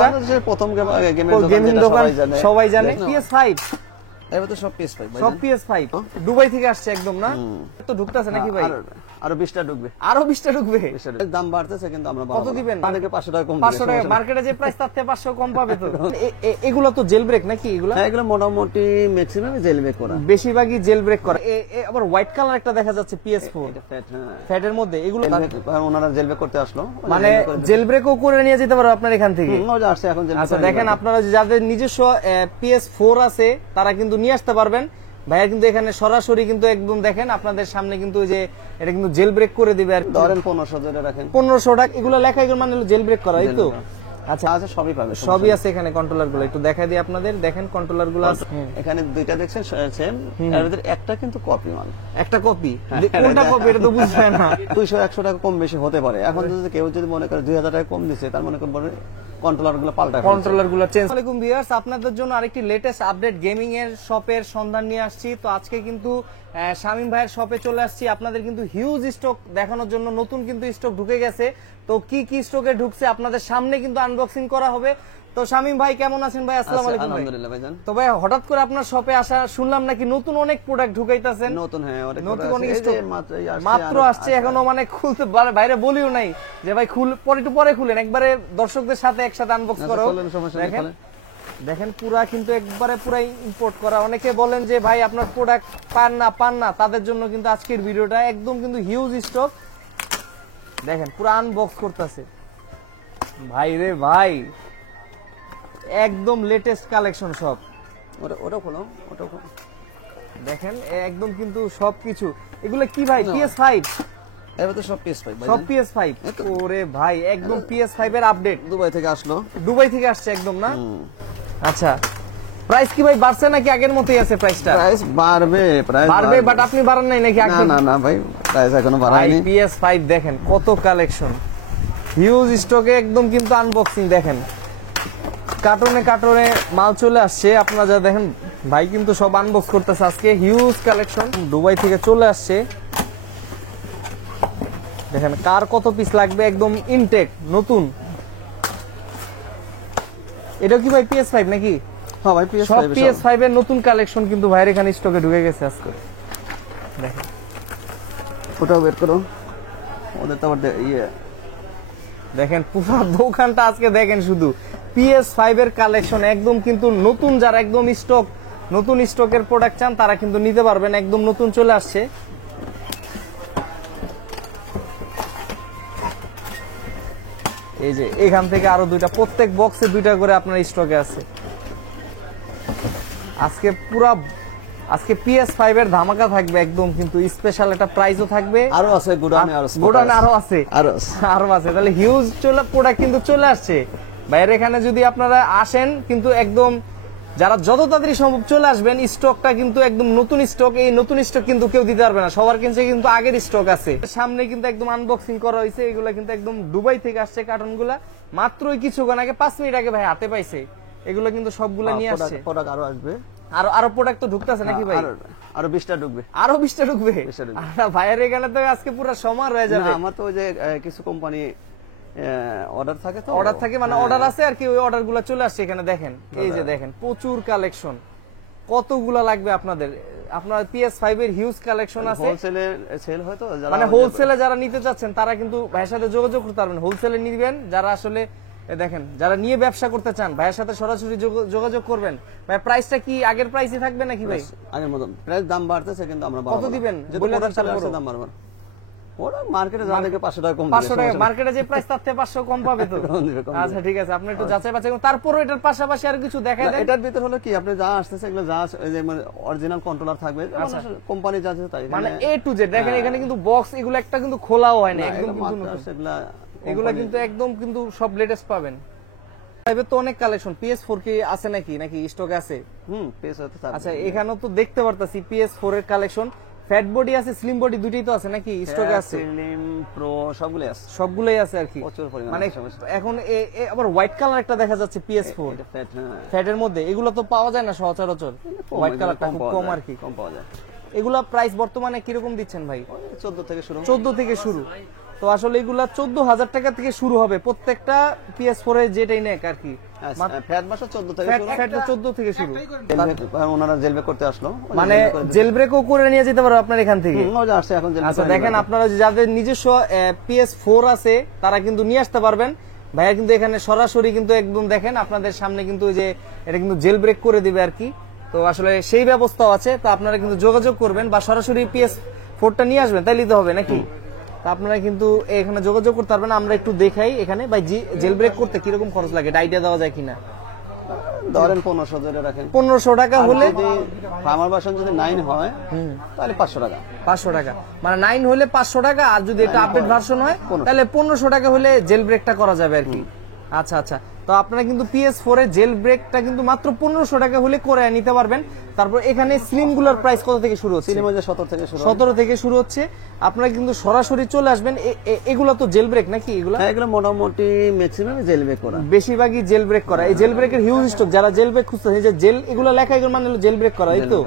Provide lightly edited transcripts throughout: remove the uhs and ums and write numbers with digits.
বাংলাদেশের প্রথম গেমিং দোকান সবাই জানে PS5 এবার তো সব PS5 ভাই, সব PS5 দুবাই থেকে আসছে একদম না তো ঢুকতেছে নাকি ভাই? আরো 20টা ঢুকবে, আরো 20টা ঢুকবে। দাম বাড়তেছে কিন্তু আমরা কত দিবেন? অনেকে 500 টাকা কম 500 টাকা মার্কেটে যে প্রাইস তার থেকে 500 কম পাবে তো। এগুলো তো জেল ব্রেক নাকি? এগুলো হ্যাঁ, এগুলো মোটামুটি ম্যাক্সিমাম জেল ব্রেক করা, বেশিরভাগই জেল ব্রেক করা। আবার হোয়াইট কালার একটা দেখা যাচ্ছে PS4 ফ্যাটের মধ্যে, এগুলো ওনারা জেল ব্রেক করতে আসলো, মানে জেল ব্রেকও করে নিয়ে যেতে পারো আপনার এখান থেকে। আসছে এখন জেল। আচ্ছা দেখেন, আপনারা যাদের নিজস্ব PS4 আছে তারা কিন্তু নিয়ে আসতে পারবেন। ভাইয়া কিন্তু এখানে সরাসরি কিন্তু একদম দেখেন আপনাদের সামনে কিন্তু যে এটা কিন্তু জেল ব্রেক করে দিবে। আর ধরেন 1500 টাকা রাখেন, 1500 টাকা এগুলো লেখা, এগুলো মানে জেল ব্রেক করা, এই তো? আচ্ছা আচ্ছা, সবই পাবে, সবই আছে এখানে। কন্ট্রোলার গুলো একটু দেখাই দিই আপনাদের, দেখেন কন্ট্রোলার গুলো আছে এখানে দুইটা দেখছেন সেম, এর ভিতরে একটা কিন্তু কপি মাল, একটা কপি। কোনটা কপি এটা তো বুঝছেন না। 200-100 টাকা কম বেশি হতে পারে। এখন যদি কেউ যদি মনে করে 2000 টাকা কম দিচ্ছে, তার মনে করে কন্ট্রোলার গুলো পাল্টা, কন্ট্রোলার গুলো চেঞ্জ। আসসালামু আলাইকুম ভিউয়ার্স, আপনাদের জন্য আরেকটি লেটেস্ট আপডেট গেমিং এর শপের সন্ধান নিয়ে আসছি। তো আজকে কিন্তু শামীম ভাইয়ের শপে চলে আসছি আপনাদের কিন্তু হিউজ স্টক দেখানোর জন্য। নতুন কিন্তু স্টক ঢুকে গেছে, তো কি কি স্টকে ঢুকছে আপনাদের সামনে কিন্তু আনবক্সিং করা হবে। তো শামীম ভাই কেমন আছেন ভাই? আসসালামু আলাইকুম। আলহামদুলিল্লাহ ভাইজান। তো ভাই হঠাৎ করে আপনার শপে আসা শুনলাম নাকি নতুন অনেক প্রোডাক্ট ঢুকাইতাছেন? নতুন, হ্যাঁ নতুন অনেক স্টক মাত্র আসছে, এখনো মানে খুলতে বাইরে বলিও নাই যে ভাই একটু পরে খুলেন, একবারে দর্শকদের সাথে একসাথে আনবক্স করো। দেখেন দেখেন পুরা কিন্তু একবারে পুরাই ইম্পোর্ট করা। অনেকে বলেন যে ভাই আপনার প্রোডাক্ট পান না, তাদের জন্য কিন্তু আজকের ভিডিওটা একদম কিন্তু হিউজ স্টক। দেখেন পুরা আনবক্স করতেছে ভাই রে ভাই, একদম লেটেস্ট কালেকশন সব। ওটা খোলো, ওটা দেখেন একদম কিন্তু সবকিছু। এগুলো কি ভাই? PS5 এবার তো সব PS5 ভাই, সব PS5। ওরে ভাই একদম PS5 এর আপডেট দুবাই থেকে আসলো, দুবাই থেকে আসছে একদম না? আচ্ছা প্রাইস কি ভাই বাড়ছে নাকি আগের মতই আছে? প্রাইসটা প্রাইস বাড়বে, বাট আপনি বাড়ান নাই নাকি? না ভাই, প্রাইস এখনো বাড়ায়নি। PS5 দেখেন কত কালেকশন, হিউজ স্টকে একদম কিন্তু আনবক্সিং। দেখেন কার্টনে মাল চলে আসছে, আপনারা যা দেখেন ভাই কিন্তু সব আনবক্স করতেছে আজকে। হিউজ কালেকশন দুবাই থেকে চলে আসছে। দেখেন কার কত পিস লাগবে, একদম ইনটেক নতুন। এটা কি ভাই PS5 নাকি? হ্যাঁ ভাই, সব PS5 এর নতুন কালেকশন কিন্তু ভাইয়ের এখানে স্টকে ঢুকে গেছে আজকে। দেখেন ওটাও বের করো, ওদের তো আবার দেখেন পুরো দোকানটা আজকে দেখেন শুধু PS5 এর কালেকশন একদম কিন্তু নতুন। যারা একদম নতুন স্টকের প্রোডাক্ট চান তারা কিন্তু নিতে পারবেন, একদম নতুন চলে আসছে। এই যে এখান থেকে আরো দুইটা, প্রত্যেক বক্সে দুইটা করে আপনার স্টকে আছে। আজকে PS5 এর ধামাকা থাকবে একদম কিন্তু স্পেশাল একটা প্রাইসও থাকবে। আরো আছে গোডাউনে, আরো আছে। তাহলে হিউজ প্রোডাক্ট কিন্তু চলে আসছে বাইরে। এখানে যদি আপনারা আসেন কিন্তু একদম যারা যত তাড়াতাড়ি সম্ভব চলে আসবেন, স্টকটা কিন্তু একদম নতুন স্টক। এই নতুন স্টক কিন্তু কেউ দিতে পারবে না, সবার কাছে কিন্তু আগের স্টক আছে। সামনে কিন্তু একদম আনবক্সিং করা হয়েছে। এগুলা কিন্তু একদম দুবাই থেকে আসছে কার্টন গুলা, মাত্রই কিছুক্ষণ আগে 5 মিনিট আগে ভাই হাতে পাইছে। এগুলো কিন্তু সবগুলা নিয়ে আসছে। প্রোডাক্ট আরো আসবে, আরো প্রোডাক্ট তো ঢুকতেছে নাকি ভাই? আরো 20টা ঢুকবে, আরো 20টা ঢুকবে। ভাইয়ের এখানে তো আজকে পুরো সমান রয়ে যাবে। আমার তো ওই যে কিছু কোম্পানি অর্ডার থাকে, তো অর্ডার থাকে মানে অর্ডার আছে আর কি, ওই অর্ডার গুলা চলে আসছে এখানে। দেখেন এই যে দেখেন প্রচুর কালেকশন, কতগুলা লাগবে আপনাদের। আপনার PS5 এর হিউজ কালেকশন আছে। হোলসেলে সেল হয় তো, মানে হোলসেলে যারা নিতে চাচ্ছেন তারা কিন্তু ভাইয়ের সাথে যোগাযোগ করতে পারবেন। হোলসেলে নিবেন যারা আসলে দেখেন যারা নিয়ে ব্যবসা করতে চান, ভাইয়ের সাথে সরাসরি যোগাযোগ করবেন। ভাই প্রাইসটা কি আগের প্রাইসই থাকবে নাকি ভাই? আগের মতন প্রাইস, দাম বাড়তেছে কিন্তু আমরা কত দিবেন? দাম বাড়বে। ওরা মার্কেটে যা দেখে 500 টাকা কম, 500 টাকা মার্কেটে যে প্রাইস তার থেকে 500 কম পাবে তো। আচ্ছা ঠিক আছে, আপনি একটু যাচাই বাছাই করুন। তারপরও এটার পাশাপাশি আর কিছু দেখাই দেন। এটার ভিতর হলো কি, আপনি যা আসতেছে এগুলো যা অরিজিনাল কন্ট্রোলার থাকবে, কোম্পানি যা আছে তাই, মানে A to Z। দেখেন এখানে কিন্তু বক্স এগুলো একটা কিন্তু খোলাও হয় না, একদম কিন্তু এগুলা কিন্তু একদম কিন্তু সব লেটেস্ট পাবেন। তো অনেক কালেকশন। PS4 কি আছে নাকি স্টকে আছে? PS4 তো আছে। আচ্ছা এখানেও তো দেখতে পারতাছি PS4 এর কালেকশন। ফ্যাট বডি আছে, স্লিম বডি দুটেই তো আছে নাকি স্টকে আছে? স্লিম প্রো সবগুলাই আছে আর কি। মানে এখন আবার হোয়াইট কালার একটা দেখা যাচ্ছে PS4 ফ্যাটের মধ্যে। এগুলো তো পাওয়া যায় না সচরাচর, হোয়াইট কালারটা খুব কম আর কি, কম পাওয়া যায়। এগুলা প্রাইস বর্তমানে কিরকম দিচ্ছেন ভাই? 14 থেকে শুরু। 14 থেকে শুরু। তো আসলে এগুলা 14,000 টাকা থেকে শুরু হবে প্রত্যেকটা PS4 এ যেটাই নেক আর কি। ফ্যাট বাসা 14 থেকে শুরু, ফ্যাট 14 থেকে শুরু। ওনারা জেলবে করতে আসলো, মানে জেল ব্রেকও করে নিয়ে যেতে পারো আপনার এখান থেকে। ওই যে আসছে এখন জেলবে। আচ্ছা দেখেন, আপনারা যাদের নিজস্ব PS4 আছে তারা কিন্তু নিয়ে আসতে পারবেন। ভাইয়া কিন্তু এখানে সরাসরি কিন্তু একদম দেখেন আপনাদের সামনে কিন্তু ওই যে এটা কিন্তু জেল ব্রেক করে দিবে আর কি। তো আসলে সেই ব্যবস্থাও আছে, তো আপনারা কিন্তু যোগাযোগ করবেন বা সরাসরি PS4টা নিয়ে আসবেন, তাই নিতে হবে নাকি? তো আপনারা কিন্তু এখানে যোগাযোগ করতে পারবেন। আমরা একটু দেখাই এখানে ভাই জেল ব্রেক করতে কিরকম খরচ লাগে, এটা আইডিয়া দেওয়া যায় কিনা? ধরেন 1500 ধরে রাখেন। 1500 টাকা হলে, যদি ফার্মার ভার্সন যদি 9 হয় তাহলে 500 টাকা। 500 টাকা মানে 9 হলে 500 টাকা, আর যদি এটা আপডেট ভার্সন হয় তাহলে 1500 টাকা হলে জেল ব্রেকটা করা যাবে আর কি। আচ্ছা আচ্ছা, তো আপনারা কিন্তু PS4 এর জেল ব্রেকটা কিন্তু মাত্র 1500 টাকা হলে করে নিতে পারবেন। তারপর এখানে স্লিম গুলোর প্রাইস কত থেকে শুরু হচ্ছে? স্লিম হচ্ছে 17 থেকে শুরু। 17 থেকে শুরু হচ্ছে। আপনারা কিন্তু সরাসরি চলে আসবেন। এগুলো তো জেল ব্রেক নাকি? এগুলো এগুলো মোটামুটি ম্যাক্সিমাম জেল ব্রেক করা, বেশিরভাগই জেল ব্রেক করা। এই জেল ব্রেকের হিউজ স্টক, যারা জেল ব্রেক খুঁজতেছে, এই যে জেল এগুলো লেখা, এগুলো মানে হলো জেল ব্রেক করা, এই তো।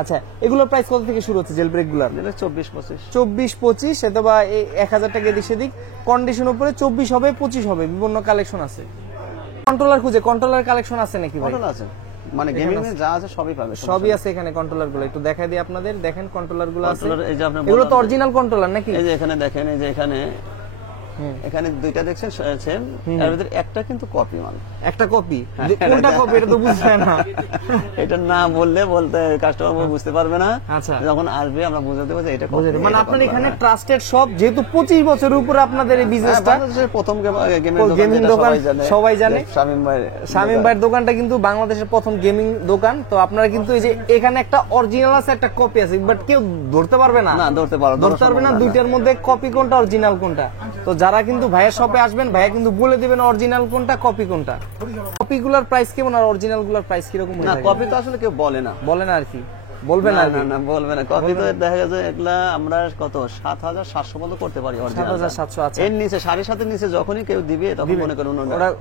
আচ্ছা, এগুলোর প্রাইস কত থেকে শুরু হচ্ছে জেল ব্রেক গুলার? 24-25 অথবা 1000 টাকা এদিক সেদিক, কন্ডিশন উপরে 24 হবে 25 হবে, বিভিন্ন কালেকশন আছে। কন্ট্রোলার খুঁজে, কন্ট্রোলার কালেকশন আছে নাকি ভাই? কন্ট্রোলার আছে, মানে গেমিং এ যা আছে সবই পাবে, সবই আছে এখানে। কন্ট্রোলার গুলো একটু দেখাই দিই আপনাদের, দেখেন কন্ট্রোলার গুলো আছে। এই যে আপনি এগুলো তো অরিজিনাল কন্ট্রোলার নাকি? এই যে এখানে দেখেন, এই যে এখানে দুইটা দেখছেন সেম, এর ভিতরে একটা কিন্তু কপি মাল, একটা কপি। কোনটা কপি এটা তো বুঝছেন না। এটা না বলতে কাস্টমার বুঝতে পারবে না। আচ্ছা, যখন আসবে আমরা বুঝাতে পারবো এটা কপি। মানে আপনার এখানে ট্রাস্টেড শপ, যেহেতু 25 বছরের উপরে আপনাদের এই বিজনেসটা, প্রথম গেমিং দোকান সবাই জানে। শামীম ভাইয়ের দোকানটা কিন্তু বাংলাদেশের প্রথম গেমিং দোকান। তো আপনারা কিন্তু এই যে এখানে একটা অরিজিনাল আছে, একটা কপি আছে, বাট কেউ ধরতে পারবে না। ধরতে পারবে না দুইটার মধ্যে কপি কোনটা অরিজিনাল কোনটা। তো যারা কিন্তু ভাইয়ের শপে আসবেন, ভাইয়া কিন্তু বলে দিবেন অরিজিনাল কোনটা কপি কোনটা। কপি গুলার প্রাইস কেমন আর অরিজিনাল গুলার প্রাইস কিরকম? না, কপি তো আসলে কেউ বলে না আর কি, বলবে না। বলবে না কপি তো দেখা গেছে এগুলা আমরা কত 7700 পর্যন্ত করতে পারি অরিজিনাল। 7700 আছে। এর নিচে 7.5 নিচে যখনই কেউ দিবে তখন মনে করুন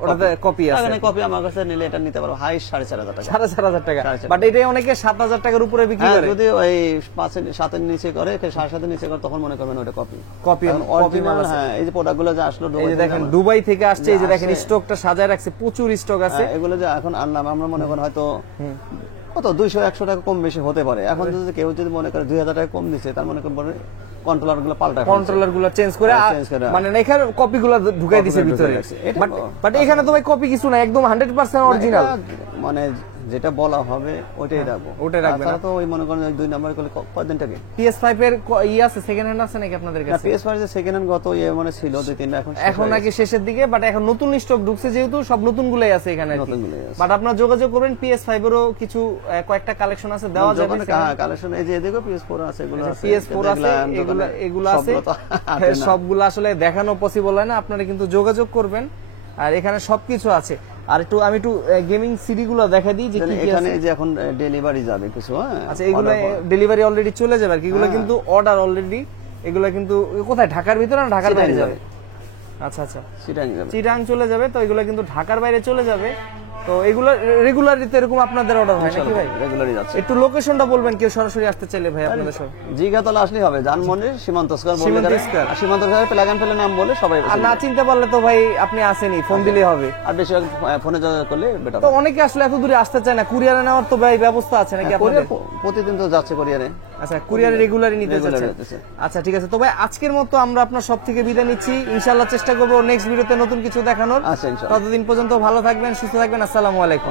ওটাতে কপি আছে। এখানে কপি আমার কাছে নিলে এটা নিতে পারো হাই 4500 টাকা। 4500 টাকা, বাট এটাই অনেকে 7000 টাকার উপরে বিক্রি করে। যদি ওই 5-7 এর নিচে করে, 7.5 এর নিচে করে, তখন মনে করবেন ওটা কপি। অরিজিনাল। হ্যাঁ, এই যে প্রোডাক্টগুলো যে আসলো এই যে দেখেন দুবাই থেকে আসছে, এই যে দেখেন স্টকটা সাজায় রাখছে, প্রচুর স্টক আছে। এগুলো যে এখন আনলাম, আমরা মনে করেন হয়তো কত 200-100 টাকা কম বেশি হতে পারে। এখন যদি কেউ যদি মনে করে 2000 টাকা কম দিচ্ছে, তার মনে করেন কন্ট্রোলার গুলো পাল্টা, কন্ট্রোলার গুলো চেঞ্জ করে, মানে এখানে কপি গুলো ঢুকাই দিছে ভিতরে। বাট এখানে তো ভাই কপি কিছু না, একদম 100% অরিজিনাল। মানে যেটা বলা হবে ওইটাই রাখবো, ওটাই রাখবেন। তো ওই মনে করেন 2 নাম্বার করলে কতদিন টাকা। PS5 এর আছে, সেকেন্ড হ্যান্ড আছে নাকি আপনাদের কাছে? PS5 এর সেকেন্ড হ্যান্ড গত মানে ছিল 2-3, এখন নাকি শেষের দিকে, বাট এখন নতুন স্টক ঢুকছে, যেহেতু সব নতুন গুলাই আছে এখানে। বাট আপনারা যোগাযোগ করবেন, PS5 এরও কিছু কয়েকটা কালেকশন আছে, দেওয়া যাবে কালেকশন। এই যে এদিকে PS4 আছে, এগুলো আছে, PS4 আছে, এগুলো আছে, সবগুলো আসলে দেখানো পসিবল হয় না। আপনারা কিন্তু যোগাযোগ করবেন, আর এখানে সবকিছু আছে। আর আমি একটু গেমিং সিডি গুলো দেখা দিই যে কি কি এখানে, যে এখন ডেলিভারি যাবে কিছু। আচ্ছা, এগুলো ডেলিভারি অলরেডি চলে যাবে আর কি, এগুলো কিন্তু অর্ডার অলরেডি। এগুলো কিন্তু কোথায়, ঢাকার ভিতরে না ঢাকার বাইরে যাবে? আচ্ছা আচ্ছা, চিটাং চলে যাবে। তো এগুলো কিন্তু ঢাকার বাইরে চলে যাবে। তো এগুলো রেগুলারিতে এরকম আপনাদের অর্ডার হয় নাকি ভাই? রেগুলারই যাচ্ছে। একটু লোকেশনটা বলবেন, কেউ সরাসরি আসতে চাইলে ভাই আপনাদের সব। জিগাতলা আসলেই হবে, জানমন্ডি সীমান্ত স্কয়ার বলে, সীমান্ত স্কয়ার প্লাগ এন্ড প্লে নাম বলে সবাই। আর না চিনতে পারলে তো ভাই আপনি আসেনি, ফোন দিলেই হবে। আর বেশি ফোনে যোগাযোগ করলে বেটার। তো অনেকে আসলে এত দূরে আসতে চায় না, কুরিয়ারে নেওয়ার তো ভাই ব্যবস্থা আছে নাকি আপনাদের? প্রতিদিন তো যাচ্ছে কুরিয়ারে। আচ্ছা, কুরিয়ারে রেগুলারই নিতে যাচ্ছে। আচ্ছা ঠিক আছে, তো ভাই আজকের মতো আমরা আপনার সব থেকে বিদায় নিচ্ছি। ইনশাআল্লাহ চেষ্টা করবো নেক্সট ভিডিওতে নতুন কিছু দেখানোর। ততদিন পর্যন্ত ভালো থাকবেন, সুস্থ থাকবেন। আসসালামু আলাইকুম।